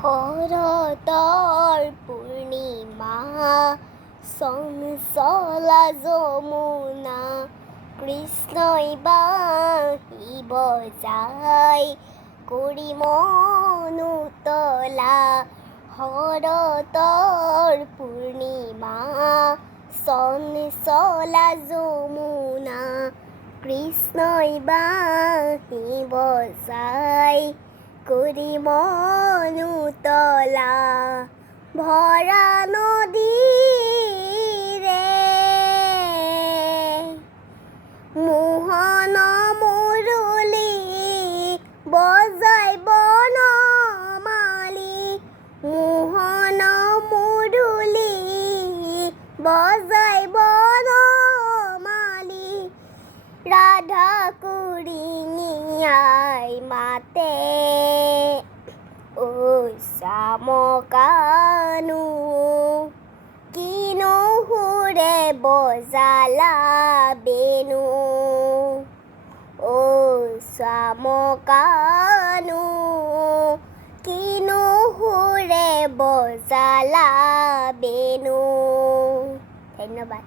শৰতৰ পূৰ্ণিমা চঞ্চলা যমুনা কৃষ্ণই বাঁহী বজাই কৰি মন উতলা। শৰতৰ পূৰ্ণিমা চঞ্চলা যমুনা কৃষ্ণই বাঁহী বজাই কৰি মন উতলা। ভৰা নদীৰে মোহন মুৰলী বজাই বনমালী। মোহন মুৰলী বজাই বনমালী। ৰাধা কুৰিয়াই মাতে ঐ চামকানু কিনো সুৰে বজালা বেণু। ঐ চামকানু কিনো সুৰে বজালা বেণু। ধন্যবাদ।